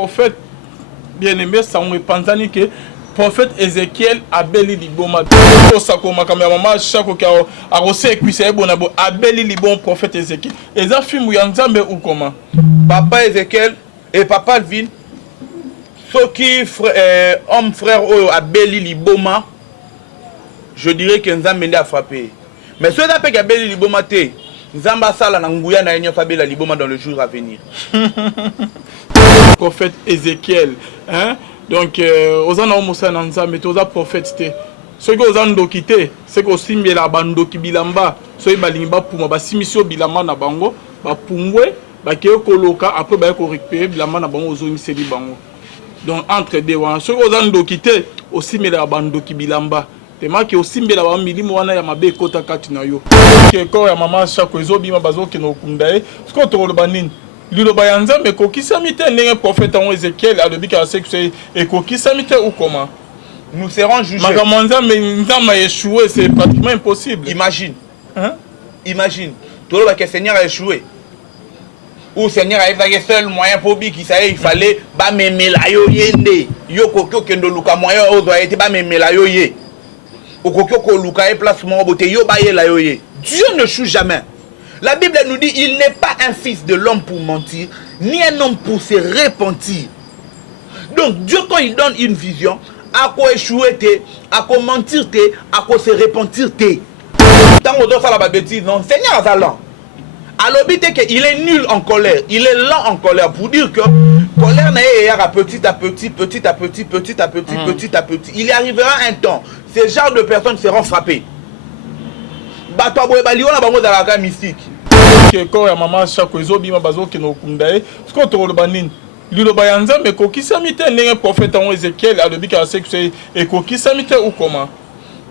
prophète bien-aimé Sango Panzani que prophète Ézéchiel abeli liboma osakoma kama mama chako ka arose kwisa bonabo abeli libon prophète Ézéchiel eza film ya Nzambe ou comment papa Ézéchiel et papa Alvin ceux qui homme frère abeli liboma je dirais que Nzambe a frappé mais ceux qui abeli liboma te Nzamba sala na nguya na yenyo fabela liboma dans le jour à venir prophète Ézéchiel hein. Donc, aux gens Nzambe, aux prophètes, ceux qui ont ndokité, c'est que simbi la bando qui bilamba, ceux qui balimba pour ma simission bilamba na bango, ba pungwe, ba keo koloka après ba ko récupérer bilamba na bango aux omiseli bango. Donc entre deux ceux qui ont ndokité, aussi mais la bando qui bilamba. Tema ki aussi mais la ba milimo wana ya mabe kota kati na yo. Que ko ya mama chaque ezobi ma bazo ki no kundae, ce que to lo banine. Lilo bayanza mais kokisa mite ndenge prophète en Ézéchiel a le bika c'est et kokisa mite ou comment nous serons jugés makamanza mais Nzamba échoué c'est pratiquement impossible. Imagine hein imagine tout le que Seigneur a échoué ou Seigneur a eu seul moyen pour bi qui ça il fallait ba memela yo yende yo kokyo kendo luka moyen ozo été ba memela yo ye o kokyo ko luka e placement bote yo ba ye la yo ye. Dieu ne choue jamais. La Bible nous dit il n'est pas un fils de l'homme pour mentir, ni un homme pour se repentir. Donc Dieu quand il donne une vision, à quoi échouer, à quoi mentir, à quoi se repentir. Tant qu'on doit faire la bêtise, non, Seigneur Azalan. Alors il est nul en colère, il est lent en colère pour dire que colère n'est petit à petit, petit à petit, petit à petit, petit à petit. Il y arrivera un temps, ces genres de personnes seront frappées. Bato aboye baliona bango dans la mystique. Que ko ya mama chaque ezobi ma bazo ki no kundae ce que to lo banine lilo bayanza mais kokisa mite ndenge prophète en Ézéchiel a le bika c'est et kokisa mite ou comment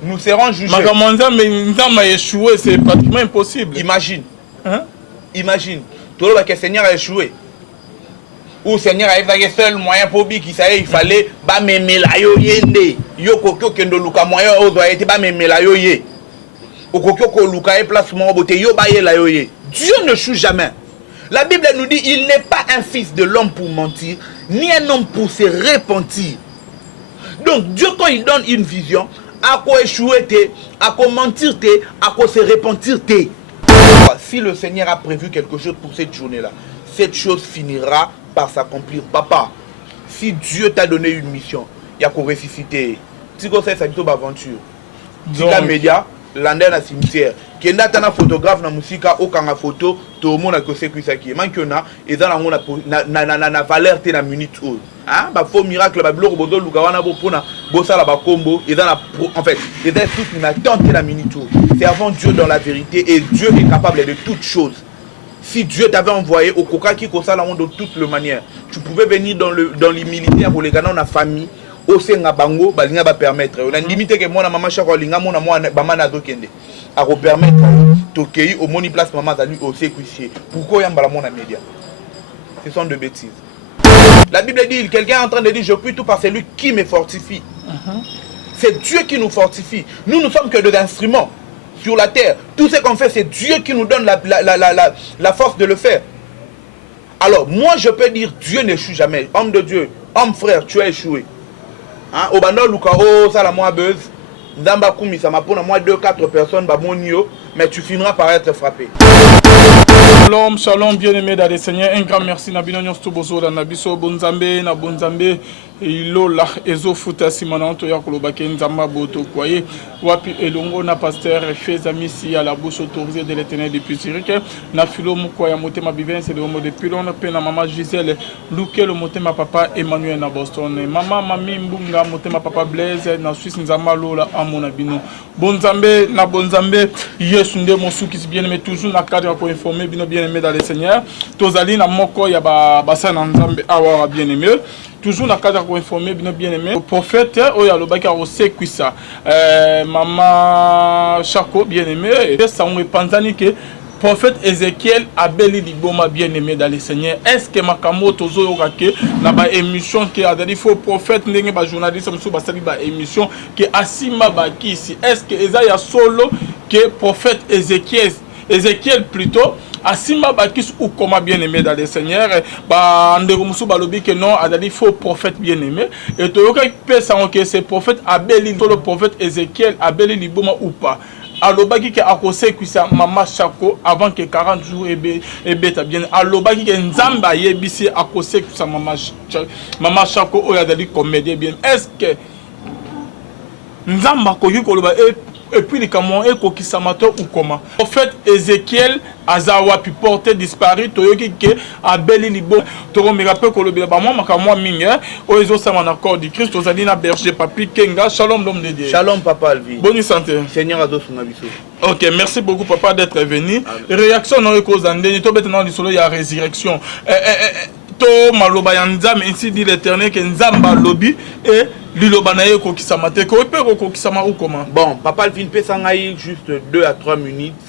nous serons jugés makamanza mais Nzamba échoué c'est pratiquement impossible. Imagine hein imagine tout le que Seigneur a échoué ou Seigneur a eu seul moyen pour bi qui ça il fallait ba memela yo yende yo kokyo kendo luka moyen ozo été ba memela yo ye. Dieu ne choue jamais. La Bible nous dit il n'est pas un fils de l'homme pour mentir, ni un homme pour se repentir. Donc Dieu quand il donne une vision, à quoi échouer, à quoi mentir, à quoi se repentir. Si le Seigneur a prévu quelque chose pour cette journée-là, cette chose finira par s'accomplir. Papa, si Dieu t'a donné une mission, il y a qu'à ressusciter. Si vous savez, c'est une aventure. Si la média, l'andé na cimetière qui est un photographe na musika au kanga photo tout le monde a que c'est qui ça qui manque na et dans na valeur te na minute ou hein ba faux miracle ba bloko bozo lukawana bo pona bossa la ba combo et dans la en fait et dans toute une attente na minute ou servant Dieu dans la vérité et Dieu est capable de toutes choses. Si Dieu t'avait envoyé au coca qui kosa la monde de toutes les manières tu pouvais venir dans l'humilité pour les gars dans la famille au senga bango balinga ba permettre on a limité que moi na maman chako linga moi na moi ba mana dokende a permettre to kei au moni place maman zali au sécuissier pourquoi yamba la mon média ce sont de bêtises. La Bible dit quelqu'un est en train de dire je prie tout par celui qui me fortifie. C'est Dieu qui nous fortifie. Nous ne sommes que des instruments sur la terre. Tout ce qu'on fait c'est Dieu qui nous donne la force de le faire. Alors moi je peux dire Dieu n'échoue jamais. Homme de Dieu, homme frère, tu as échoué. Hein, au bando luka oh ça la moi buzz Nzamba kumi ça m'a pour moi 2-4 personnes ba monio mais tu finiras par être frappé. Shalom, shalom, bien-aimé dans le Seigneur. Un grand merci na binonyo stobozo na biso bonzambe na bonzambe ilola ezo futa simananto ya kolobake nzamba boto kwaye wapi elongo na pasteur Fezami si à la bouche autorisée de l'Éternel depuis Zurich na filo mukwa ya motema bivin c'est le mot de pilon pe na maman Gisèle Luke le motema papa Emmanuel na Boston maman mami mbunga motema papa Blaise na Suisse nzamba lola amona bino bonzambe na bonzambe yesu nde mosuki bien-aimé toujours na cadre pour informer bino bien-aimé dans le Seigneur tozali na moko ya basa na nzambe awa bien-aimé toujours dans le cadre pour informer bien-aimé le prophète oya lobaki ose kwisa maman Chako bien-aimé et ça on panzani que prophète Ézéchiel abeli liboma bien-aimé dans le Seigneur. Est-ce que makamo tozo yorake na ba émission que adali faux prophète ndenge ba journaliste mso ba sali ba émission que asima ba kisi est-ce que ezaya solo que prophète Ézéchiel plutôt Asima Bakis ou comment bien aimé dans le Seigneur, Anderumusu Balobi que non, Adali faux prophète bien aimé. Et tu peux savoir que c'est prophète Abeli, le prophète Ézéchiel, Abeli Liboma ou pas. Alobaki que akose kuisa mama Chako avant que 40 jours et beta bien. Alobaki que Nzamba yebisi akose kuisa mama Chako ou Adali comédien bien. Est-ce que Nzamba koki koloba et puis les camons et kokisamato ou comment en fait Ézéchiel azawa pi porter disparu toyoki ke abeli libo toro me rappelle koloba ba moi makamwa minga o ezo sama na corps du Christ ozali na berger papi kenga shalom l'homme de Dieu. Shalom papa Alvi. Bonne santé. Seigneur azo sunga biso. OK, merci beaucoup papa d'être venu. Réaction non cause andeni to betena li solo ya résurrection. To maloba ya nzambe ainsi dit l'Éternel que nzamba lobi et liloba na ye kokisama te ko pe kokisama ou comment. Bon, papa Alvin pesangai juste 2 à 3 minutes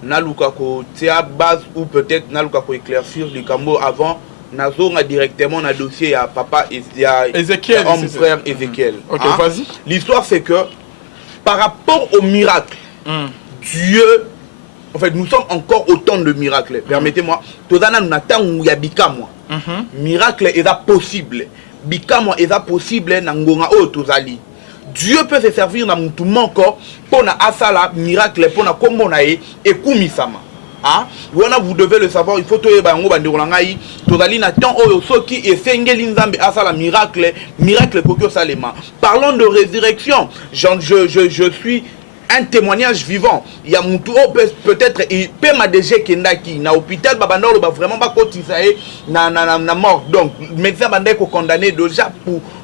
naluka ko tia base ou peut-être naluka ko éclaircir les cambo avant nazonga directement na dossier à papa Ézéchiel, homme frère Ézéchiel. OK, hein? vas-y. L'histoire c'est que par rapport au miracle, Dieu, en fait, nous sommes encore au temps de miracles. Permettez-moi. Tozana nous attendons yabika moi. Miracle est possible. Bika moi est possible nangonga o tozali. Dieu peut se servir dans tout encore pour na asala miracle pour na kombo na e kumisama. Ah, vous devez le savoir, il faut que bango bandirolangai tozali na temps oyo soki esengeli nzambe asala miracle kokyo salema. Parlons de résurrection. Je suis un témoignage vivant. Il y a peut-être il peut m'a déjà kendaki na hôpital babandolo ba vraiment ba kotisae na mort. Donc médecin bandeko condamné déjà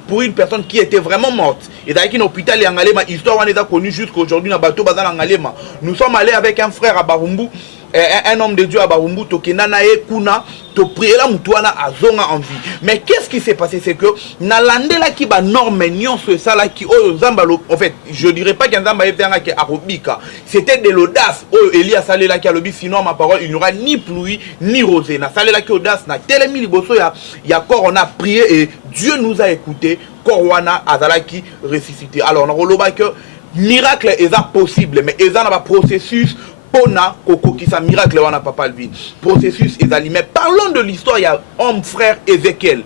pour une personne qui était vraiment morte. Et d'ailleurs qu'un hôpital et en Alema histoire on est connu jusqu'aujourd'hui na bateau bazan en Alema. Nous sommes allés avec un frère à Barumbu, un homme de Dieu à Barumbu tokena na e kuna to prier la mutuana azonga en vie. Mais qu'est-ce qui s'est passé, c'est que na landela ki ba norme nyon ce ça là qui o zambalo en fait, je dirais pas qu'un zamba efanga ki arobika. C'était de l'audace. Oh Elia salela ki alobi sinon ma parole il n'y aura ni pluie ni rosée. Na salela ki audace na telemi liboso ya corps on a prié et Dieu nous a écouté. Korwana azalaki ressuscité. Alors on a que miracle est possible mais ils ont un processus pona koko qui sa miracle wana papa Alvin. Processus est allé. Mais parlons de l'histoire, il y a homme frère Ézéchiel.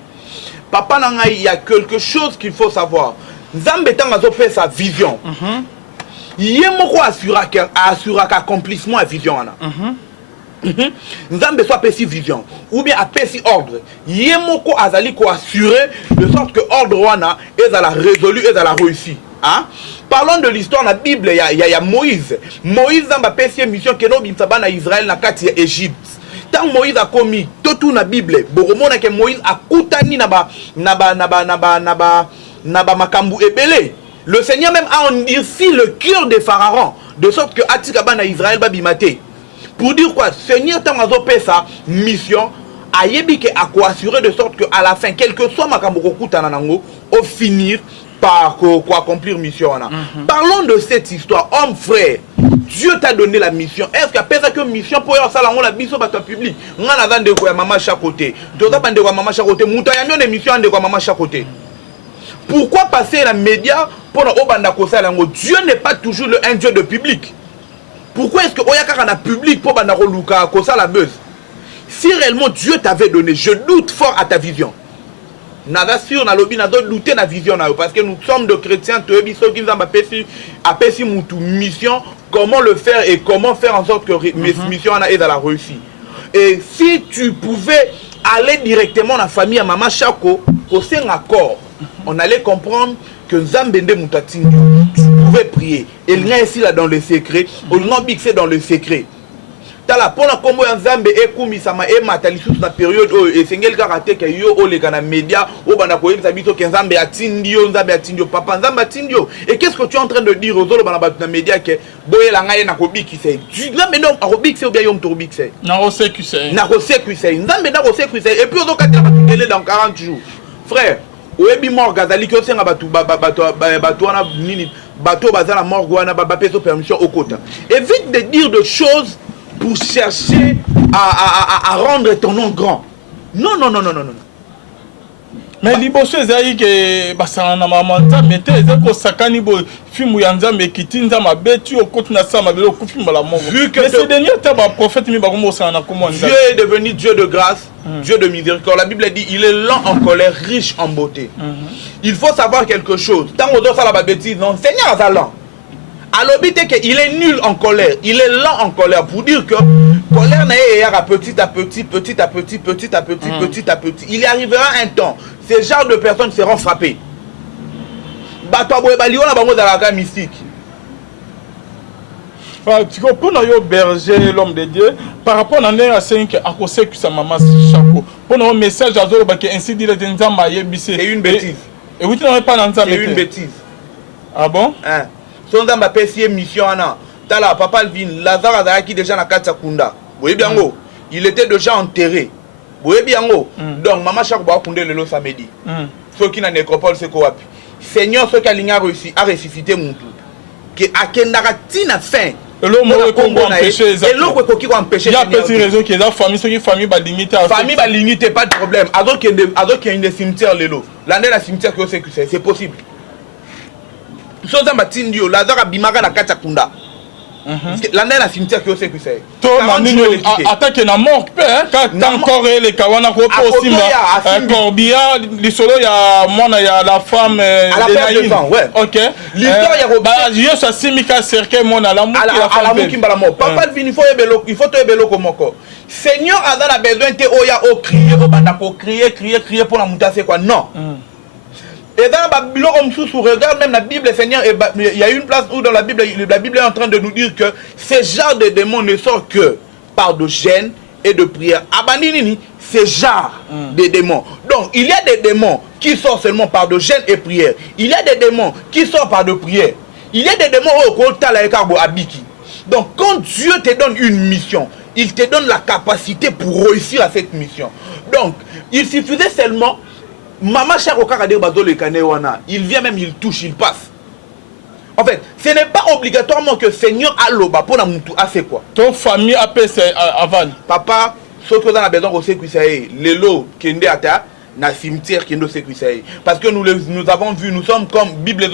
Papa Nangaï, il y a quelque chose qu'il faut savoir. Nzambe tangazo fait sa vision. Yemoko assura qu'accomplissement à vision wana. Nzambe soit pesi vision ou bien a pesi ordre. Yemoko azali ko assurer de sorte que ordre wana est à la résolu et à la réussi. Hein? Parlons de l'histoire de la Bible, il y a Moïse. Moïse a fait une mission qui est Israël na kati ya Égypte. Tant Moïse a commis tout la Bible, boromona que Moïse a koutani naba makambu ebele. Le Seigneur même a endurci le cœur des pharaons de sorte que atikaba na Israël ba bimate. Pour dire quoi, Seigneur tant azo fait sa mission a yebi a ko assurer de sorte que à la fin quel que soit makambu koutana nango au finir par accomplir mission. Parlons de cette histoire. Homme frère, Dieu t'a donné la mission. Est-ce qu'il y a personne que mission pour y avoir la mission dans public? On a la de quoi maman chaque côté. Tu as pas de quoi maman chaque côté. Mouta y a une mission de quoi maman chaque côté. Pourquoi passer les médias pour le obanda kosa lango? Dieu n'est pas toujours un Dieu de public. Pourquoi est-ce que oyaka na public pour banda luka kosa la buzz? Si réellement Dieu t'avait donné, je doute fort à ta vision. Nada sûr na lobby na do douter na vision na parce que nous sommes de chrétiens to ebiso ki nzamba apesi mutu mission comment le faire et comment faire en sorte que mission na est dans la réussite. Et si tu pouvais aller directement dans la famille à Mama Chako au sein accord, on allait comprendre que Nzambende mutatindi tu pouvais prier et il y a ici là dans le secret, au nom bixé dans le secret. Tala pona kombo ya Nzambe ekumisama e matalisu na période o esengel karate ke yo o leka na média o bana ko yebisa biso ke Nzambe atindio papa Nzambe atindio. Et qu'est-ce que tu es en train de dire aux autres bana ba na média ke boyela ngai na ko bikise Nzambe non a bikise ou bien yom to bikise na ko sekuse Nzambe na ko sekuse et puis ozo katela batukele dans 40 jours frère oyebi mort gazali ko senga batu wana nini bato bazala mort wana ba peso permission au kota. Évite de dire de choses pour chercher à rendre ton nom grand. Non. mais liboso ezali ke basana na mamanta mete ezako sakani bo film ya nzambe kitinza mabeti okoti na sama belo kufi mbala moko. Vu que ce dernier temps ba prophète mi ba kombo sana comment Dieu est devenu Dieu de grâce, Dieu de miséricorde. La Bible dit il est lent en colère, riche en beauté. Il faut savoir quelque chose. Tant on doit faire la bêtise, non, Seigneur est lent. Alors, il est nul en colère, il est lent en colère pour dire que colère n'est à petit à petit, petit à petit, petit à petit, petit à petit. Il y arrivera un temps, ces genres de personnes seront frappées. Mystique. Tu comprends yo berger l'homme de Dieu par rapport à Néa 5 à cause que sa maman chapeau. Pour un message à Zoro qui ainsi dit les nzamba yebissé. C'est une bêtise. Et oui tu n'aurais pas dans C'est une bêtise. Ah bon? Hein. Son nzamba pesier mission ana. Tala papa Alvin Lazare azaki déjà na kati kunda. Boye biango. Il était déjà enterré. Boye biango. Donc maman chaque ba kundé le samedi. Ceux qui na nécropole c'est quoi wapi. Seigneur ceux qui a ligné réussi à ressusciter mon tout. Que akendaka tina fin. Et l'homme peut empêcher et l'autre qui va empêcher. Il y a petit réseau qui est la famille, ceux qui famille va limiter. Famille va limiter, pas de problème. Alors qu'il y a une cimetière lélo. L'année la cimetière que c'est possible. Chose à Matindio, Lazare Bimara la Katakunda. L'année la cimetière que c'est. Toi, attaque na mort, quand encore les Kawana Kopo aussi, Corbia, les solos, il y a moi, il y a la femme. À la perte de temps, ouais. Ok. L'histoire, il y a Robert. Je suis Simika Cercle, mon à la mort. À la mort qui m'a la mort. Papa, il faut te bélo comme encore. Seigneur, a besoin de Oya, au crier, au bandako, crier pour la mouta, c'est quoi? Non. Et dans la Bible, regarde même la Bible, Seigneur, il y a une place où dans la Bible est en train de nous dire que ces genres de démons ne sortent que par de gêne et de prière. Abaninini, ces genres de démons. Donc, il y a des démons qui sortent seulement par de gêne et prière. Il y a des démons qui sortent par de prière. Il y a des démons au Kota la Ekarbo Abiki. Donc, quand Dieu te donne une mission, il te donne la capacité pour réussir à cette mission. Donc, il suffisait seulement. Maman il vient même, il touche, il passe. En fait, ce n'est pas obligatoirement que Seigneur a l'oba pour la moutou a fait quoi. Ton famille a passé avant. Papa, sauf que dans la maison, on sait que c'est les lots qui sont à na cimetière qui est parce que nous avons vu, nous sommes comme Bible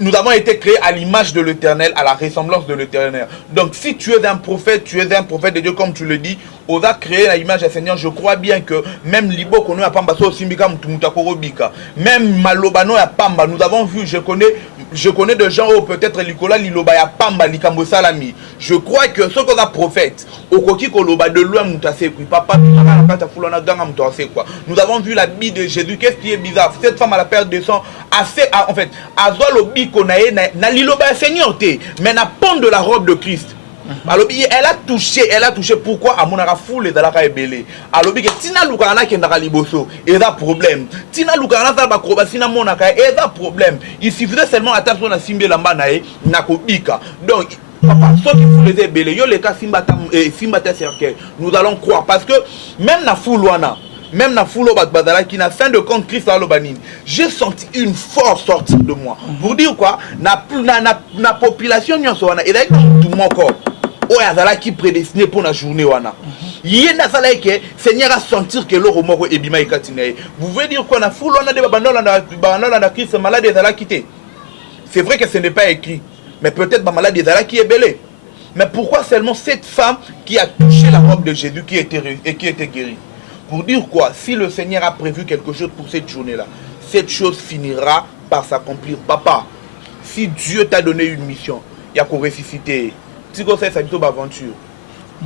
nous avons été créés à l'image de l'Éternel, à la ressemblance de l'Éternel. Donc si tu es un prophète de Dieu comme tu le dis, on a créé l'image du Seigneur. Je crois bien que même Libo kono ya pamba so simbika mutakoro bika. Même Malobano ya pamba, nous avons vu, je connais des gens où peut-être Likola Liloba ya pamba likambo salami. Je crois que ce qu'on a prophète, okoki koloba de loin mutase kui papa nakata fulana ganga mutase quoi. Nous avons vu la vie de Jésus. Qu'est-ce qui est bizarre? Cette femme à la perte de sang en fait, azwa lobi konae na liloba Seigneur te, mais na pont de la robe de Christ. Alobi elle a touché pourquoi amonaka foule dans la ebele alobi que tina lukana kendaka liboso et da problème tina lukana za ba krobasina monaka et da problème il suffisait seulement attention na simbe lamba nae na kobika. Donc papa ceux qui foule les ebele yo le cas simba ta cercle nous allons croire parce que même na foulwana même na foulo badala qui na fin de compte Christ a l'obanine, j'ai senti une force sortir de moi pour dire quoi na population nyonso wana et là tout mon corps oh azala qui prédestiné pour la journée wana yenda sala que Seigneur a sentir que l'oro moko ebima ikatinae. Vous voulez dire quoi na foulo wana de bandola na Christ malade azala quitté. C'est vrai que ce n'est pas écrit, mais peut-être ma malade azala qui est belé. Mais pourquoi seulement cette femme qui a touché la robe de Jésus qui était guérie? Pour dire quoi? Si le Seigneur a prévu quelque chose pour cette journée-là, cette chose finira par s'accomplir. Papa, si Dieu t'a donné une mission, il y a qu'à ressusciter. Si vous avez une aventure,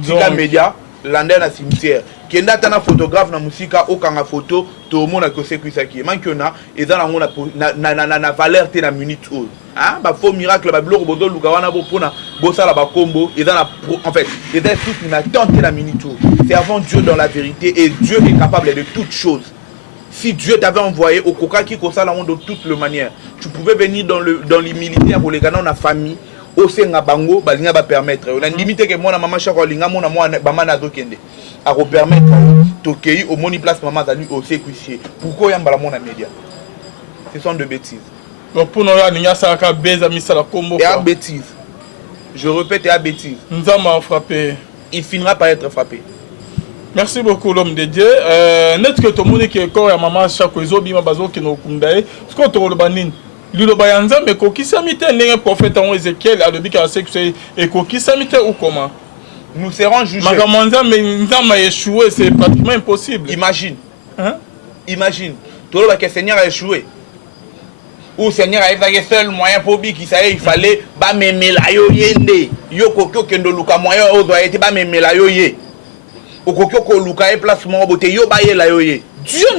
si la média, l'andé na cimetière, qui est un photographe na musika, aucun photo, tout le monde a que c'est qui est. Maintenant, et dans la valeur de la minute haute. Ah, bah faux miracle, bah blog bodo lugawana bopona, bossa la bakombo, et dans la en fait, et dans tout une attente la minute haute. C'est avant Dieu dans la vérité et Dieu est capable de toutes choses. Si Dieu t'avait envoyé au coca qui conçoit la monde de toutes les manières, tu pouvais venir dans l'humilité pour les gars dans la famille. Au sein bango balinga ba permettre on a limité que moi maman chako linga moi bama na zokende a permettre tokei au moni place maman zali au sécuisier pourquoi yamba la mon média. Ce sont de bêtises. Donc pour nous là ninga ça ka beza misala kombo et à bêtise. Je répète et à bêtise. Nous avons frappé. Il finira par être frappé. Merci beaucoup l'homme de Dieu. Net que tout le monde qui est corps à maman chaque jour bima bazo qui nous kundaye. Ce qu'on te rebanin. Lilo bayanza mais koki samite n'engé prophète en Ézéchiel a le bika c'est et koki samite ou comment? Nous serons jugés. Makamanza mais nzama échoué c'est pratiquement impossible. Imagine. Hein? Imagine. Tout le monde que le Seigneur a échoué. Ou le Seigneur a eu seul moyen pour lui qui savait il fallait ba me la yo yende. Yo kokyo kendo luka moyen ozo a été ba me la yo ye. Dieu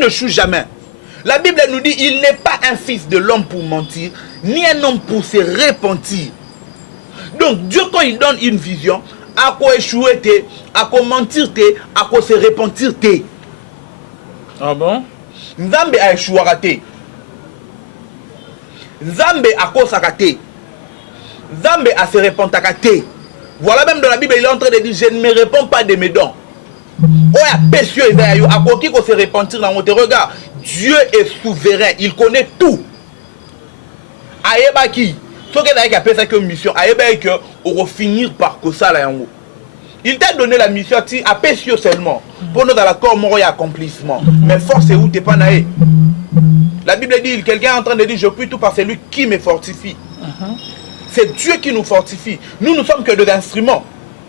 ne choue jamais. La Bible nous dit il n'est pas un fils de l'homme pour mentir, ni un homme pour se repentir. Donc Dieu quand il donne une vision, à quoi échouer, à quoi mentir, à quoi se repentir. Ah bon? Nzambe a échoué raté. Nzambe a quoi s'arrêter. Nzambe a se repentir raté. Voilà même dans la Bible il est en train de dire je ne me réponds pas de mes dons. Se repentir dans notre regard. Dieu est souverain, il connaît tout. Aïebaki, ce qui est appelé ça comme mission, aïebaki, on va finir par que ça là. Il t'a donné la mission à Pessio seulement. Pour nous dans l'accord, il y a accomplissement. Mais force est où t'es pas naïf. La Bible dit, quelqu'un est en train de dire, je puis tout par celui qui me fortifie. C'est Dieu qui nous fortifie. Nous ne sommes que des instruments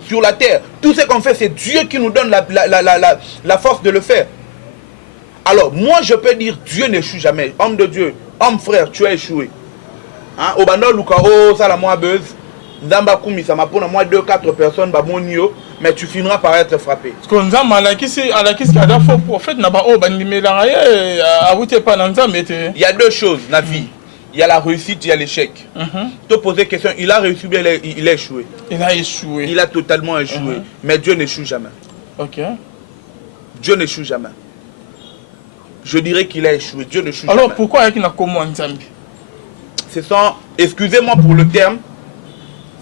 sur la terre. Tout ce qu'on fait, c'est Dieu qui nous donne la force de le faire. Alors, moi, je peux dire, Dieu n'échoue jamais. Homme de Dieu, homme frère, tu as échoué. Hein? Obano Lukao, ça la moi buzz. Zamba Koumi, ça m'a pour moi 2-4 personnes, mais tu finiras par être frappé. Parce que Nzamba, il y a deux choses, la vie. Il y a la réussite, il y a l'échec. Te poser question, il a réussi bien, il a échoué. Il a échoué. Il a totalement échoué. Mais Dieu n'échoue jamais. Ok. Dieu n'échoue jamais. Je dirais qu'il a échoué. Dieu n'échoue jamais. Alors pourquoi il y a comment Nzambi? Ce sont, excusez-moi pour le terme,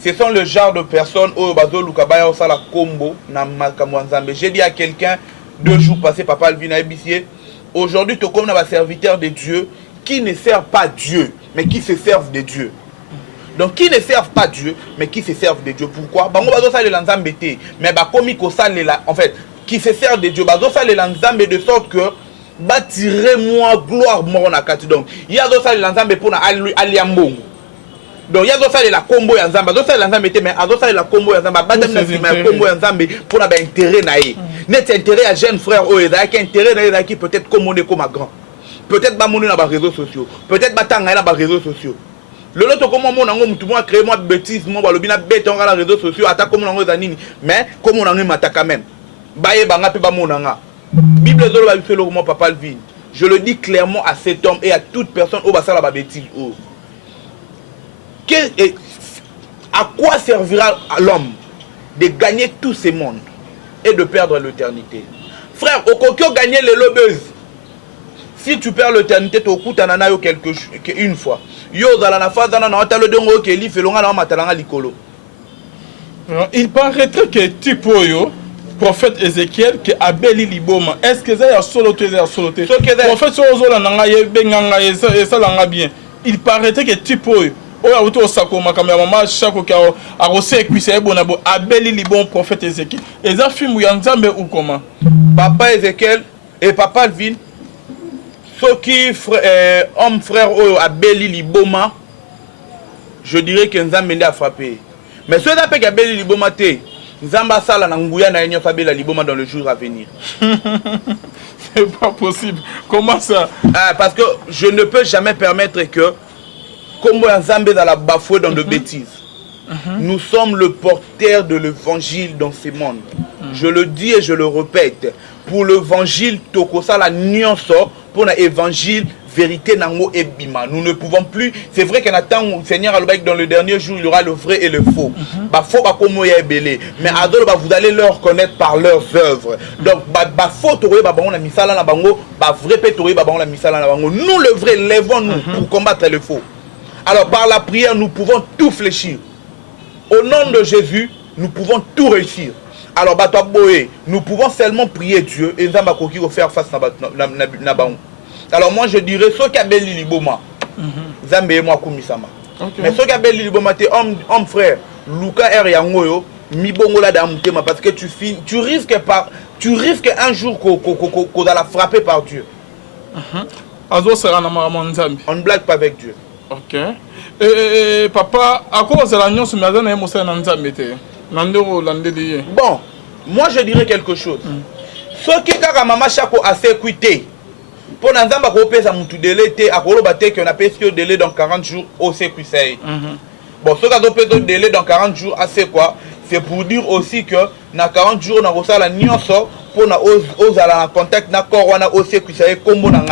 ce sont le genre de personnes au bazo lukabaya au sala combo na makamwanzambe. J'ai dit à quelqu'un 2 jours passés, papa Alvina Ebissier, aujourd'hui tu es comme un serviteur de Dieu qui ne servent pas Dieu, mais qui se servent de Dieu. Donc qui ne servent pas Dieu, mais qui se servent de Dieu. Pourquoi? Mais en fait, qui se servent de Dieu, de sorte que bâtirez-moi gloire moronakati. Donc il y a d'autres l'ensemble pour aliambongo. Donc il y a d'autres la combo ensemble, d'autres l'ensemble mais à d'autres la combo ensemble, badam na combo ensemble pour na intérêt naé. Net intérêt à jeune frère oh qui intérêt naé qui peut-être comme on est comme grand. Peut-être pas monnaie dans les réseaux sociaux, peut-être pas tanga dans les réseaux sociaux. Le lot comment mon ango mutu moi créer moi bêtise moi balobina bête on dans les réseaux sociaux attaque comme on zanini mais comme on ango mata quand même. Baye banga pe ba monanga. Bible de la Bible mon papa Alvin. Je le dis clairement à cet homme et à toute personne au basa la bêtise oh. À quoi servira à l'homme de gagner tous ces mondes et de perdre l'éternité? Frère, au kokyo gagner les lobeuses. Si tu perds l'éternité, tu coûtes une fois. Il paraîtrait que Tipoyo, prophète Ézéchiel, que Abeli Liboma, est-ce que ça a soloté, prophète Sozola nanga yebenganga et ça langa bien. Il paraîtrait que Tipoyo, oya uto sakoma kamera chako ka arose kwisa ebonabo Abeli Libon prophète Ézéchiel. Et ça film ya Nzambe ou comment? Papa Ézéchiel et papa Alvin. Ceux qui homme frère Abeli Liboma, je dirais que Nzambe a frappé. Mais ceux qui appellent Abeli Liboma, Nzamba sala na nguya na enyo Abeli Liboma dans le jour à venir. C'est pas possible. Comment ça? Parce que je ne peux jamais permettre que comme Nzambe dans la bafouée dans de bêtises. Nous sommes le porteur de l'évangile dans ce monde. Je le dis et je le répète. Pour l'évangile, tokosa la nuance pour l'évangile, vérité nango et bima. Nous ne pouvons plus. C'est vrai qu'en attendant, Seigneur Albaïk, dans le dernier jour, il y aura le vrai et le faux. Faux, mais adol, vous allez leur connaître par leurs œuvres. Donc, faux, on a mis ça là, vrai pétoré, on a mis ça là. Nous, le vrai, lèvons-nous pour combattre le faux. Alors, par la prière, nous pouvons tout fléchir. Au nom de Jésus, nous pouvons tout réussir. Alors, nous pouvons seulement prier Dieu et nous allons faire face à Baon. Alors, moi, je dirais, ceux qui ont Abeli Liboma, Zambé et moi, Kumisama. Mais ceux qui ont Abeli Liboma, homme frère, Luka R. Yangoyo, Mibongola Damutema, parce que tu risques tu risques un jour qu'on va la frapper par Dieu. On ne blague pas avec Dieu. Ok. Et papa, à quoi c'est l'agneau ce matin et Moussa Nanzamete? Bon, moi je dirais quelque chose. Ce qui est maman chaque assez écouté. Pour Nanzamba Kopé, ça m'a tout délai, à Kolobate, qu'on a payé ce délai dans 40 jours au sécuissé. Bon, ce qui a délai dans 40 jours, c'est quoi? C'est pour dire aussi que dans 40 jours, on a reçu la nyonso pour nous en contact d'accord on a aussi que ça est comme on a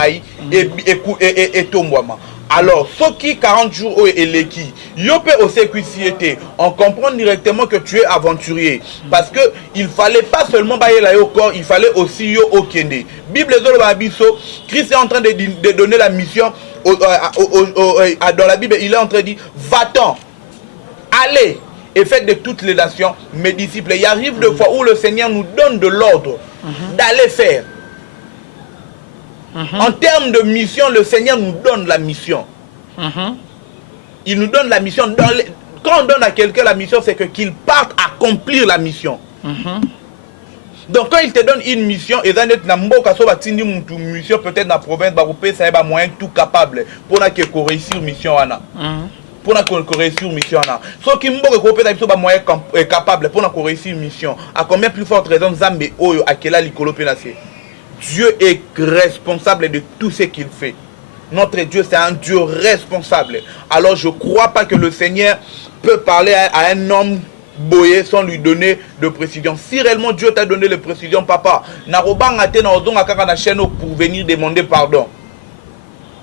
et tombouama. Alors, ce qui 40 jours et les qui, yo peut aussi que on comprend directement que tu es aventurier parce que il fallait pas seulement bailler la au corps, il fallait aussi yo au kende. Bible Christ est en train de donner la mission dans la Bible, il est en train de dire va-t'en, allez et faites de toutes les nations mes disciples. Il arrive des fois où le Seigneur nous donne de l'ordre d'aller faire. En termes de mission, le Seigneur nous donne la mission. Il nous donne la mission. Quand on donne à quelqu'un la mission, c'est qu'il parte accomplir la mission. Donc quand il te donne une mission, et dans notre mission, peut-être dans la province, ça est un moyen tout capable pour qu'on réussisse la mission. Pour qu'on réussisse une mission. Ce qui est moyen capable pour qu'on réussisse une mission. À combien plus forte raison Zambé Oyo à quel licolo pénacé? Dieu est responsable de tout ce qu'il fait. Notre Dieu, c'est un Dieu responsable. Alors je ne crois pas que le Seigneur peut parler à un homme boyé sans lui donner de précision. Si réellement Dieu t'a donné les précisions, papa, n'a pas été dans la chaîne pour venir demander pardon.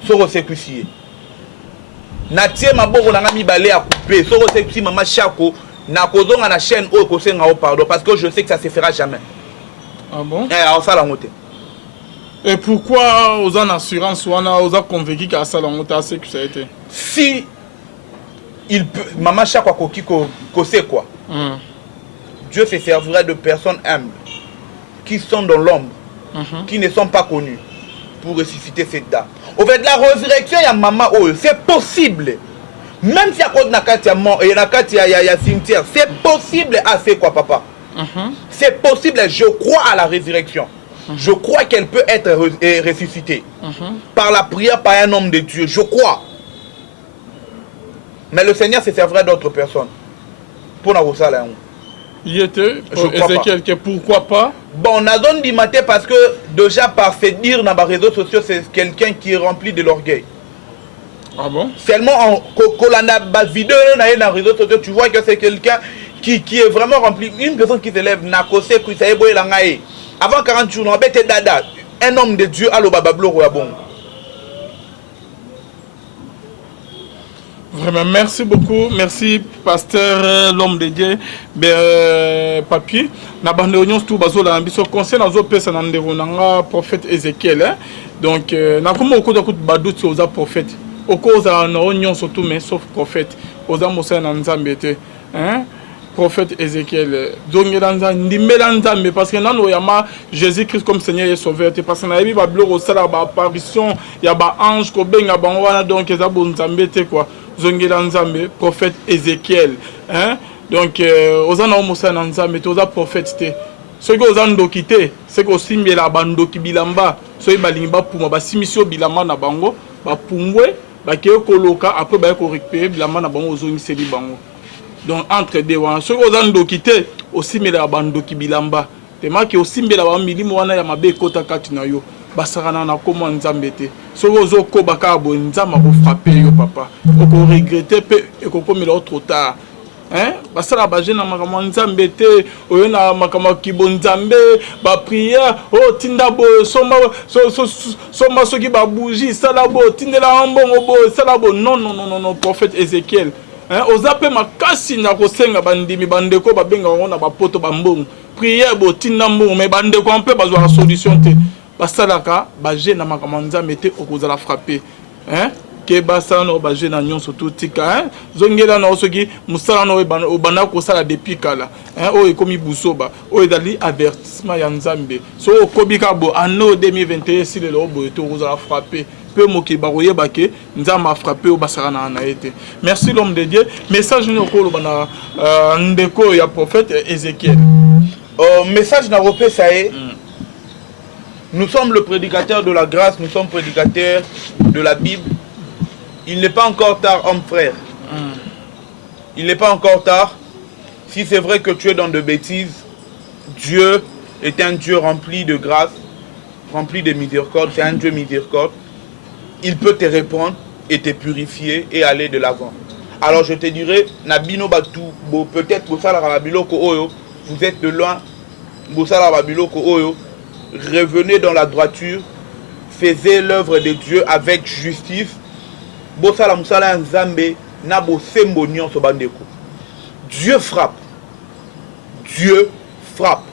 Soro sécucier. Natie maboko na ngami balé à couper. Soro sécucier maman chako. Na kozon na chaîne au kose ngao pardon parce que je sais que ça se fera jamais. Ah bon? Ça la montée. Et pourquoi aux en assurance ou on a convaincu qu'à ça la sécurité? Si il peut, maman chaque quoi sait quoi? Dieu se servira de personnes humbles qui sont dans l'ombre, qui ne sont pas connues pour ressusciter cette dame. Au fait de la résurrection, il y a maman oh, c'est possible. Même si y a cause nakati mort et nakati y a cimetière, c'est possible à c'est quoi papa? C'est possible, je crois à la résurrection. Je crois qu'elle peut être ressuscitée par la prière par un homme de Dieu. Je crois. Mais le Seigneur se servira d'autres personnes. Pour nous ça il était pour Ézéchiel que pourquoi pas? Bon, on a zone du matin parce que déjà par se dire dans les réseaux sociaux, c'est quelqu'un qui est rempli de l'orgueil. Ah bon? Seulement en vidéo dans les réseaux sociaux, tu vois que c'est quelqu'un qui est vraiment rempli. Une personne qui se lève, Nakose, Kusaïbo et Langaï. Avant 40 jours, on a bêté Dada, un homme de Dieu, allo babablo bon. Vraiment, merci beaucoup. Merci, pasteur, l'homme de Dieu. Papier. Na bande union tout bazo la ambition concerne aux personnes en déroulant prophète Ézéchiel. Donc, na comment au cours de badou aux prophètes. Au cours de la union surtout, mais sauf prophète. Aux amours en Zambété. Prophète Ézéchiel, mais parce que nous avons Jésus-Christ comme Seigneur et Sauveur. Parce que nous avons une apparition, il y a un ange, donc il y a un quoi. Prophète Ézéchiel. Donc, aux ans, prophète. Ce que vous avez quitté, c'est que aussi la bande qui bilamba, so balimba pour ma simission bilamba na bango, ba pungwe, ba keo koloka après ba ko récupérer bilamba na bango zo miseli bango. Donc entre deux wana so ko zando kité aussi mela bando ki bilamba tema ki aussi mela ba milimo wana ya mabe kota kati na yo basakana na komo nzambe te so zo ko baka bo nzama ko frapper yo papa ko regretter pe e ko komela trop tard basala ba jeune na makamo nzambe te oyo na makamo ki bo nzambe ba prière o tinda bo soma soki ba bougie sala bo tindela mbongo bo sala bo non prophète Ézéchiel. Ozape makasi na kosenga bandimi bandeko babenga ngona bapoto bambongo prière botinda mbongo mais bandeko un peu bazwa la solution te basalaka baje na makamanza mete okozala frapper ke basala no baje na nyonso tout tika zongela na osoki musala no obana ko sala depuis kala o ekomi busoba o ezali avertissement ya nzambe so okobika bo ano 2021 si le lobo eto okozala frapper. Merci l'homme de Dieu. Message nous au prophète Ézéchiel. Message na ça est Nous sommes le prédicateur de la grâce, nous sommes prédicateurs de la Bible. Il n'est pas encore tard, homme frère. Il n'est pas encore tard. Si c'est vrai que tu es dans de bêtises, Dieu est un Dieu rempli de grâce, rempli de miséricorde. C'est un Dieu miséricorde. Il peut te répondre et te purifier et aller de l'avant. Alors je te dirais, Nabino Batu, peut-être vous êtes de loin, revenez dans la droiture, faisez l'œuvre de Dieu avec justice. Dieu frappe. Dieu frappe.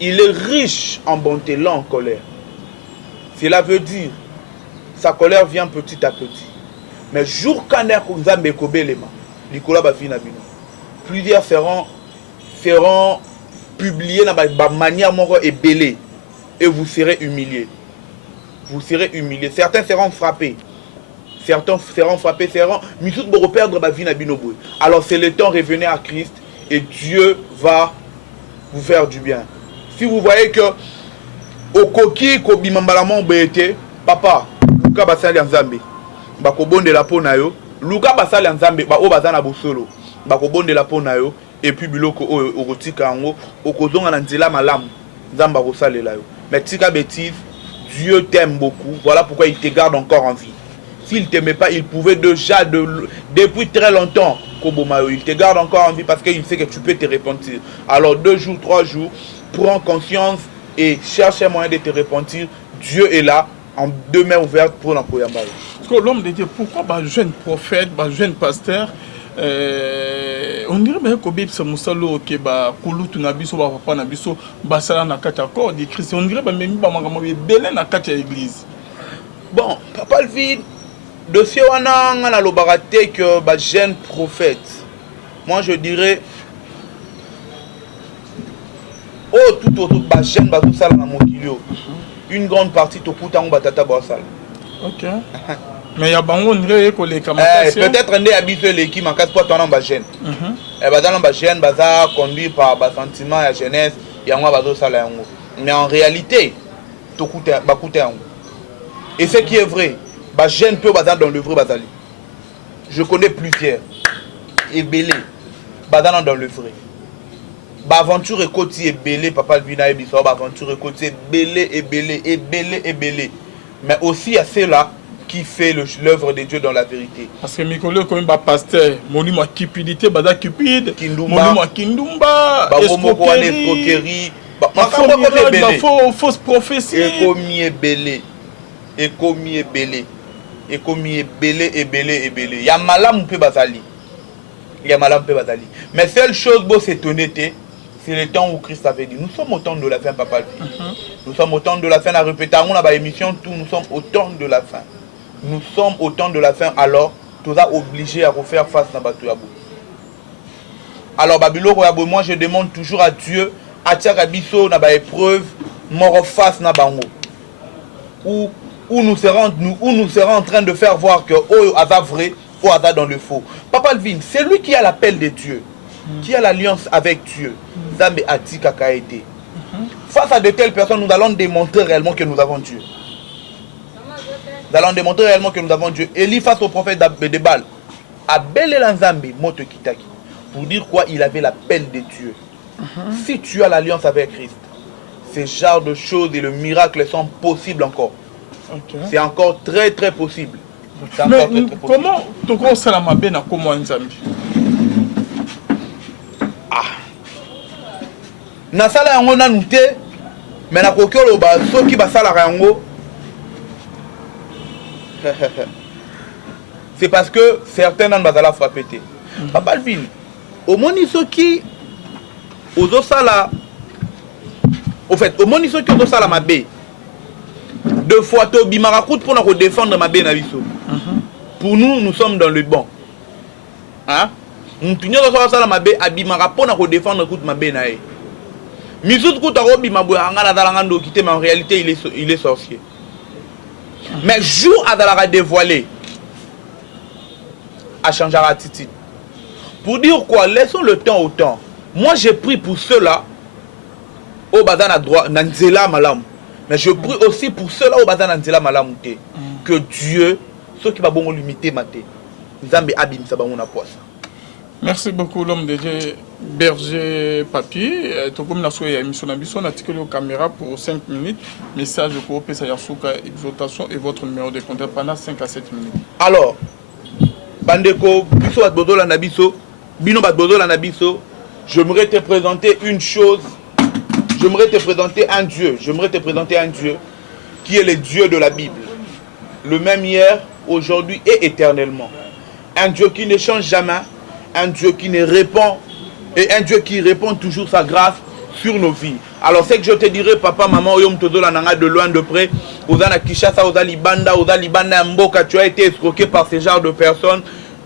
Il est riche en bonté, lent en colère. Cela veut dire, sa colère vient petit à petit. Mais jour quand plusieurs feront publier la manière ébellée et vous serez humiliés. Vous serez humiliés. Certains seront frappés. Certains seront frappés, seront perdre ma vie. Alors c'est le temps, revenez à Christ et Dieu va vous faire du bien. Si vous voyez que au coquille kobimambalamon bété, papa, Luka basali nzambe, bakobonde la ponayo, Luka basali nzambe ba obazana bosolo, bakobonde la ponayo et puis biloko okotika ango, okozonga na nzela malamu, nzamba kosalela yo. Mais tika bêtise, Dieu t'aime beaucoup, voilà pourquoi il te garde encore en vie. S'il ne t'aimait pas, il pouvait déjà depuis très longtemps, Kobomayo, il te garde encore en vie parce qu'il sait que tu peux te repentir. Alors 2 jours, 3 jours, prends conscience et cherche un moyen de te repentir. Dieu est là, en 2 mains ouvertes pour l'Ampoyambayo. L'homme de Dieu, pourquoi un jeune prophète, un jeune pasteur, on dirait bien que c'est Moussalo qui ba kulutu na biso ba papa na biso basala na kati accord de Christ. On dirait même ba makambo belé na kati église. Bon, papa le vide. Dossier wana nga na lobarate que ba jeune prophète. Moi je dirais oh tout ba jeune ba tout ça na mokilio. Une grande partie to kutango batata ba sala. OK. Mais il y a bango ndre ko les peut-être ndé habitué l'équipe en cas pour ton ba jeune. Et ba dans ba jeune baza conduit par ba sentiment ya jeunesse yango ba do sala yango. Mais en réalité to kuta ba kutango. Et ce qui est vrai, bah jeune peu dans le vrai bazali. Je connais plusieurs. Et belé. Badana dans le vrai. Bah aventure et côté et belé, papa le vina et biso, bah aventure et côté belé et belé et belé et belé. Mais aussi à ceux-là qui fait l'œuvre de Dieu dans la vérité. Parce que Mikolo comme un pasteur, monument cupidité, bada cupide, monument kindumba, escroquerie, fausse prophétie. Et commis et belé. Et commis et belé. Et commis et belé et belé et belé. Ya malam pe bazali. Ya malam pe bazali. Mais seule chose beau c'est honnêteté, c'est le temps où Christ avait dit. Nous sommes au temps de la fin, papa. Nous sommes au temps de la fin. La répétition, on a émission tout. Nous sommes au temps de la fin. Nous sommes au temps de la fin. Alors, tu es obligé à refaire face à Batouyabou. Alors, Babylone, moi je demande toujours à Dieu, à Tchakabiso, na ba épreuve, mort face na bango. Où nous serons en train de faire voir que oh Ada vrai, oh Ada dans le faux. Papa Alvin, c'est lui qui a l'appel de Dieu, qui a l'alliance avec Dieu. Zambe Atika Kaete. Face à de telles personnes, nous allons démontrer réellement que nous avons Dieu. Nous allons démontrer réellement que nous avons Dieu. Élie face au prophète de Baal, Abel Elanzambe, Moto Kitaki, pour dire quoi il avait l'appel de Dieu. Si tu as l'alliance avec Christ, ce genre de choses et le miracle sont possibles encore. Okay. C'est encore très très possible. Mais comment tu crois ça la mabe na comment nzambi? Ah. Na sala yango na nute, mais na kokolo ba soki ba sala yango. C'est parce que certains n'ont pas la frapper. Papa Alvin, au moni soki ozo sala. Au fait, au moni soki ozo sala mabe. 2 fois to bimarakout pour nous défendre ma benaviso. Pour nous, nous sommes dans le bon. Hein? Nous tenons ça la mabe abimara pour nous défendre kout ma benae. Misut kout a robi ma boanga na dalangando quitté mais en réalité il est sorcier. Mais jour à la dévoilé à changer attitude. Pour dire quoi, laissons le temps au temps. Moi j'ai pris pour cela au bazana droit nanzela malam. Mais je prie aussi pour ceux-là au bazana nanzela malam que Dieu ceux qui va bon limiter maté. Nzambe abim ça ba na poisse. Merci beaucoup l'homme de Dieu Berger Papier. Tout comme la soirée émission Nabiso, on a tiré la caméra pour 5 minutes. Message pour Opesa Yasuka, exhortation et votre numéro de contact pendant 5 à 7 minutes. Alors, Bandeko, Biso Batbozo la Nabiso, Bino Batbozo la Nabiso, j'aimerais te présenter une chose. J'aimerais te présenter un Dieu. J'aimerais te présenter un Dieu qui est le Dieu de la Bible. Le même hier, aujourd'hui et éternellement. Un Dieu qui ne change jamais. Un Dieu qui ne répond et un Dieu qui répond toujours sa grâce sur nos vies. Alors c'est que je te dirais papa, maman, oyom tozola nanga de loin de près, Ozana Kishasa, Ozalibanda, Mboka, tu as été escroqué par ce genre de personnes.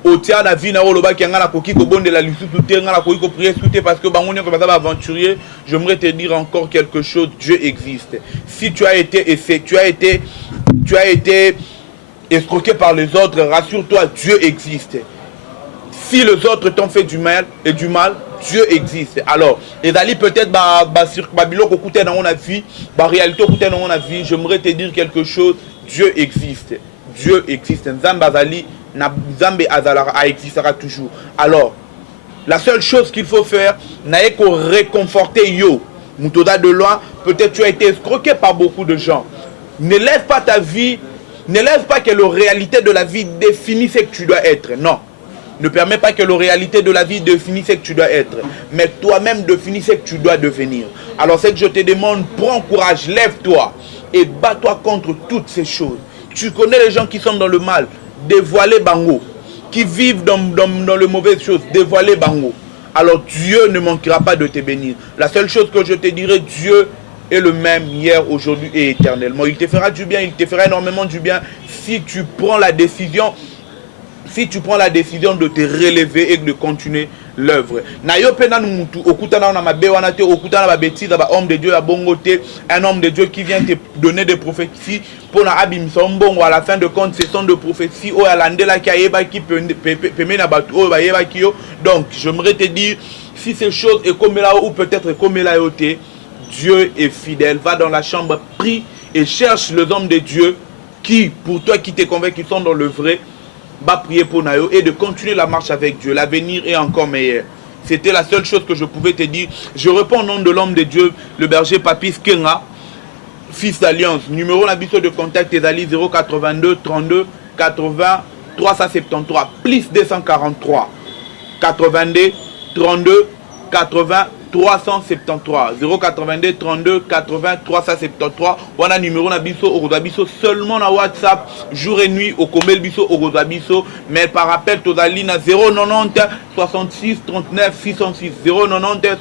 Otia na vie na oloba ki ngana koki ko bonde la lusu souté ngana koki ko prier souté parce que bangonia ko bazaba aventurier, j'aimerais te dire encore quelque chose, Dieu existe. Si tu as été escroqué par les autres, rassure-toi, Dieu existe. Si les autres t'ont fait du mal, Dieu existe. Alors, les alliés peut-être sur Babylone écouter dans mon avis, réalité écouter dans mon avis, j'aimerais te dire quelque chose, Dieu existe. Dieu existe. Nzambe Azalara existera toujours. Alors, la seule chose qu'il faut faire, n'est qu'au réconforter yo. Moutoda de loin, peut-être tu as été escroqué par beaucoup de gens. Ne laisse pas ta vie, ne laisse pas que la réalité de la vie définisse ce que tu dois être. Non. Ne permet pas que la réalité de la vie définisse ce que tu dois être, mais toi-même définis ce que tu dois devenir. Alors c'est que je te demande, prends courage, lève-toi et bats-toi contre toutes ces choses. Tu connais les gens qui sont dans le mal, dévoilez bango, qui vivent dans les mauvaises choses, dévoilez bango. Alors Dieu ne manquera pas de te bénir. La seule chose que je te dirai, Dieu est le même hier, aujourd'hui et éternellement. Il te fera du bien, il te fera énormément du bien si tu prends la décision. Si tu prends la décision de te relever et de continuer l'œuvre. Un homme de Dieu qui vient te donner des prophéties pour à la fin de compte, ce sont des prophéties. Donc, j'aimerais te dire, si ces choses est comme là ou peut-être comme là, Dieu est fidèle. Va dans la chambre, prie et cherche les hommes de Dieu qui, pour toi qui t'es convaincu, qui sont dans le vrai, va prier pour Nayo et de continuer la marche avec Dieu. L'avenir est encore meilleur. C'était la seule chose que je pouvais te dire. Je réponds au nom de l'homme de Dieu, le berger Papis Kenga, fils d'Alliance. Numéro d'habitude de contact est Ali 082 32 80 373 plus 243 82 32 80 373 082 32 80 373. Voilà numéro na biso au seulement na WhatsApp jour et nuit au Komel biso au biso, mais par appel totali na 090 66 39 606 090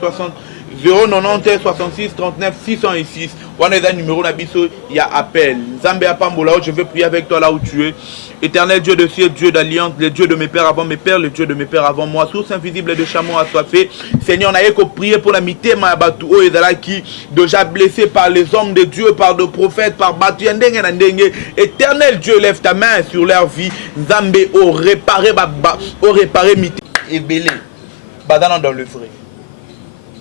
66 39 606. Voilà le numéro na biso, il y a appel. Nzambe apambola, je veux prier avec toi là où tu es. Éternel Dieu de ciel, Dieu d'alliance, le Dieu de mes pères avant mes pères, le Dieu de mes pères avant moi, source invisible de chameau assoiffé. Seigneur, on a qu'à prier pour la mité ma batou et qui déjà blessé par les hommes de Dieu, par des prophètes, par batu ndenge. Éternel Dieu, lève ta main sur leur vie. Nzambe au réparer mité et belé. Badana dans le vrai.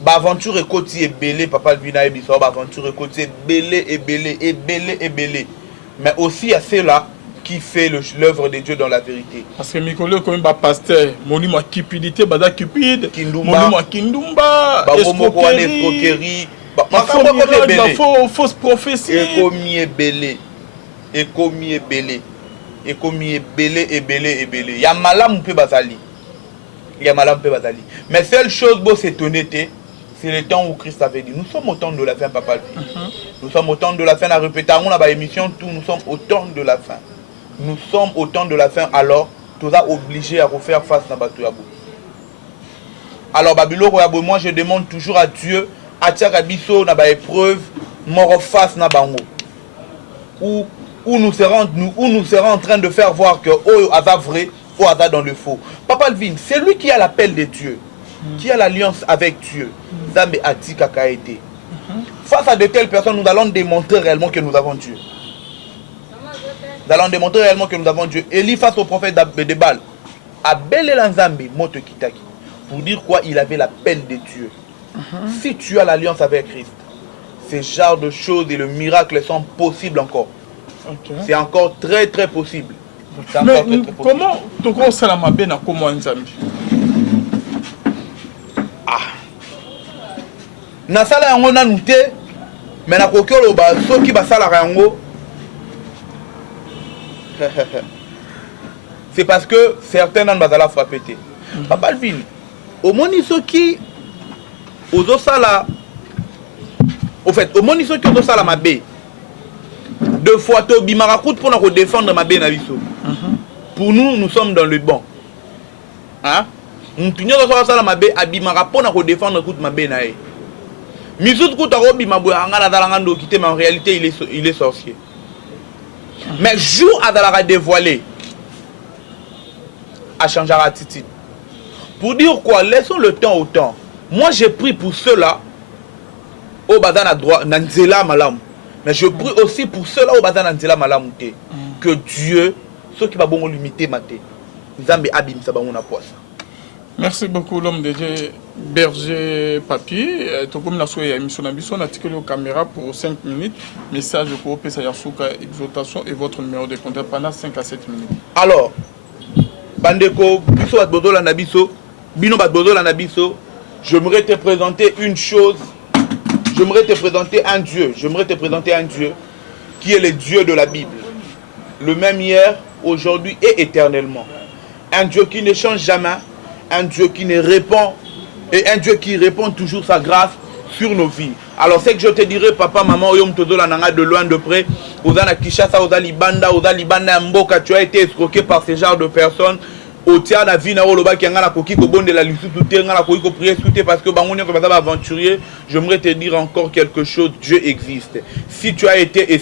Aventure et côté est belé, papa Vina et Bissau, aventure et côté belé et belé. Mais aussi à ceux-là qui fait l'œuvre de Dieu dans la vérité. Parce que Mikolo comme un pasteur, monument cupidité, bada cupide, monument kindumba, escroquerie, fausse prophétie. Et commis est belé. Et commis est belé. Ya malam pe bazali. Mais seule chose beau c'est honnêteté. C'est le temps où Christ avait dit. Nous sommes au temps de la fin, papa. Nous sommes au temps de la fin. À répéter, on a émission tout. Nous sommes au temps de la fin. Nous sommes au temps de la fin. Alors, tu es obligé à refaire face à Batouyabou. Alors, Babylone, moi je demande toujours à Dieu, à Tchakabiso, na ba épreuve, mort face na bango. Où nous serons en train de faire voir que oh ada vrai, oh ada dans le faux. Papa Alvin, c'est lui qui a l'appel de Dieu. Qui a l'alliance avec Dieu. Zambe Ati Kakaete. Face à de telles personnes, nous allons démontrer réellement que nous avons Dieu. Nous allons démontrer réellement que nous avons Dieu. Élie face au prophète de Baal, Abel et Lanzambe, Moto Kitaki, pour dire quoi il avait l'appel de Dieu. Si tu as l'alliance avec Christ, ce genre de choses et le miracle sont possibles encore. Okay. C'est encore très très possible. Mais très, très comment tu crois ça la mabe na comment nzambi? Nasala yango nanu te, mais na koki oloba soki basalaka yango. C'est parce que certains nan bazala frappé te. Papa Alvin, omoni soki ozosala, au fait, omoni soki ozosala mabe. Deux fois to bimara kout pour nous défendre mabe na biso. Pour nous, nous sommes dans le bon. Hein? Nous tenons ça la mabe abimara pour nous défendre kout mabe na e. Misout kout arobi mabwe angana dalangando kité, mais en réalité il est sorcier. Mais jour à dévoilé, à changer l'attitude. Pour dire quoi, laissons le temps au temps. Moi j'ai pris pour cela au bazan à droite, nanzela malam. Mais je prie aussi pour cela au bazan nanzela malam que Dieu, ceux qui va bon limiter maté, Nzambe abim ça ba on a poisse. Merci beaucoup l'homme de Dieu Berger Papi. Tout comme la soirée émission on a tiré la caméra pour 5 minutes. Message pour Pesa Yasuka exhortation et votre numéro de contact pendant 5 à 7 minutes. Alors, Bandeko, biso bat bozo la nabiso, bino bat bozo la nabiso, j'aimerais te présenter une chose. J'aimerais te présenter un Dieu. J'aimerais te présenter un Dieu qui est le Dieu de la Bible. Le même hier, aujourd'hui et éternellement. Un Dieu qui ne change jamais. Un Dieu qui ne répond. Et un Dieu qui répond toujours sa grâce sur nos vies. Alors c'est que je te dirais, papa, maman, oyom todo la nanga de loin de près. Ozana Kishasa, Ozalibanda, Mboka, tu as été escroqué par ce genre de personnes. Au tiers la vie na oloba qui ngana koki ko bonde la lusu tout ngana koki ko prier tout parce que bangonia ko bazaba aventurier. J'aimerais te dire encore quelque chose, Dieu existe. Si tu as été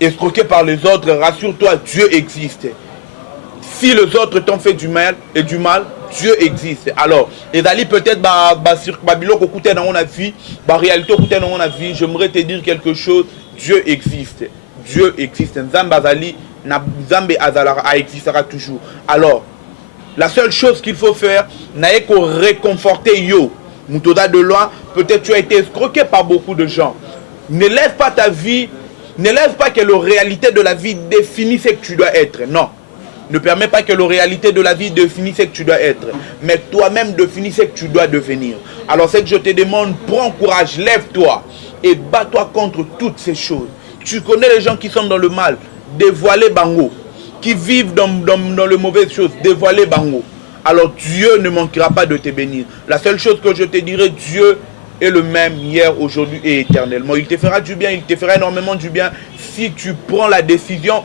escroqué par les autres, rassure-toi, Dieu existe. Si les autres t'ont fait du mal, Dieu existe. Alors, et d'aller peut-être sur Babylone ko koute dans la vie, réalité koute dans la vie, j'aimerais te dire quelque chose, Dieu existe. Dieu existe. Nzambe azali Nzambe azala existera toujours. Alors, la seule chose qu'il faut faire, n'est qu'au réconforter yo. Moutoda de loin, peut-être tu as été escroqué par beaucoup de gens. Ne laisse pas ta vie, ne laisse pas que la réalité de la vie définisse ce que tu dois être. Non. Ne permets pas que la réalité de la vie définisse ce que tu dois être. Mais toi-même définis ce que tu dois devenir. Alors, c'est que je te demande, prends courage, lève-toi et bats-toi contre toutes ces choses. Tu connais les gens qui sont dans le mal, dévoiler bango, qui vivent dans les mauvaises choses, dévoiler bango. Alors Dieu ne manquera pas de te bénir. La seule chose que je te dirai, Dieu est le même hier, aujourd'hui et éternellement. Il te fera du bien, il te fera énormément du bien si tu prends la décision.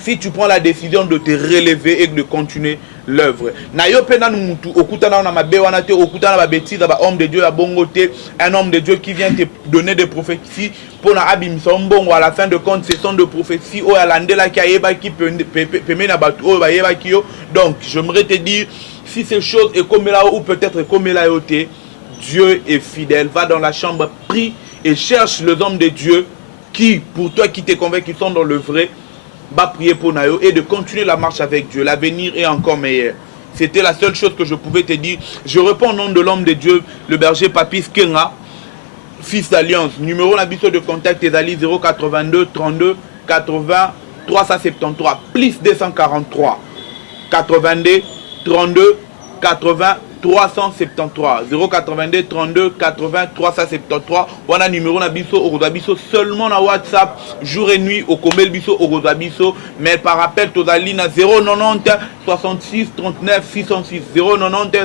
Si tu prends la décision de te relever et de continuer l'œuvre. Homme de Dieu à bongoté, un homme de Dieu qui vient te donner des prophéties pour la abim sombongo à la fin de compte, ce sont des prophéties au alandela qui a qui peut na batu o ba ki yo. Donc j'aimerais te dire, si ces choses est comme là ou peut-être comme là yoté, Dieu est fidèle. Va dans la chambre, prie et cherche les hommes de Dieu qui pour toi qui t'es convaincu qu'ils sont dans le vrai. Va prier pour Nayo et de continuer la marche avec Dieu. L'avenir est encore meilleur. C'était la seule chose que je pouvais te dire. Je réponds au nom de l'homme de Dieu, le berger Papis Kenga, fils d'Alliance. Numéro d'habitude de contact est Ali 082 32 80 373 plus 243 82 32 80 373 082 32 80 373. Voilà numéro na biso au seulement na WhatsApp jour et nuit au Komel biso au biso, mais par appel totali na 090 66 39 606 090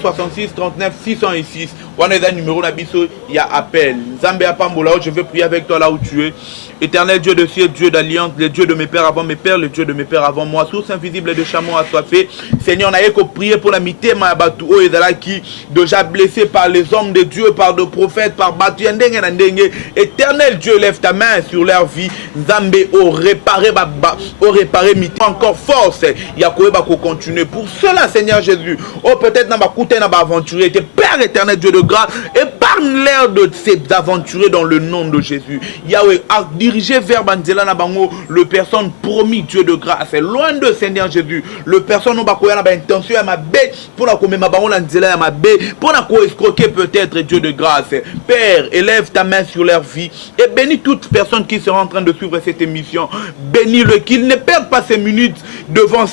66 39 606. Voilà le numéro na biso, il y a appel. Nzambe apambola, je veux prier avec toi là où tu es. Éternel Dieu de ciel, Dieu d'alliance, le Dieu de mes pères avant mes pères, le Dieu de mes pères avant moi, source invisible de chameau assoiffé. Seigneur, on a prier pour la mité ma batu o ezala qui déjà blessé par les hommes de Dieu, par de prophètes, par batu ndenge na ndenge. Éternel Dieu, lève ta main sur leur vie. Nzambe o réparer mité encore force. Yakoé ba ko continuer. Pour cela, Seigneur Jésus, oh peut-être n'a pas coûté, n'a pas aventuré. Père éternel, Dieu de grâce, épargne-leur de ces aventuriers dans le nom de Jésus. Yahweh, a dirigé vers Banzela Nabango, le personne promis, Dieu de grâce. C'est loin de Seigneur Jésus. Le personne n'a pas intention à ma baie, pour la commettre ma baron à ma baie, pour la escroquer peut-être, Dieu de grâce. Père, élève ta main sur leur vie et bénis toute personne qui sera en train de suivre cette émission. Bénis-le, qu'il ne perde pas ses minutes devant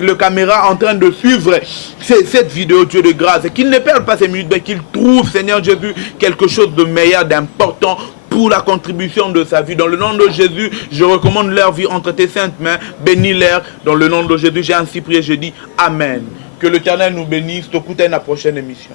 le caméra en train de suivre cette vidéo, Dieu de grâce. Qu'il ne perde pas ses minutes, mais qu'il trouve, Seigneur Jésus, quelque chose de meilleur, d'important pour la contribution de sa vie. Dans le nom de Jésus, je recommande leur vie entre tes saintes mains. Bénis-leur. Dans le nom de Jésus, j'ai ainsi prié, je dis Amen. Que l'Éternel nous bénisse. T'écoute à la prochaine émission.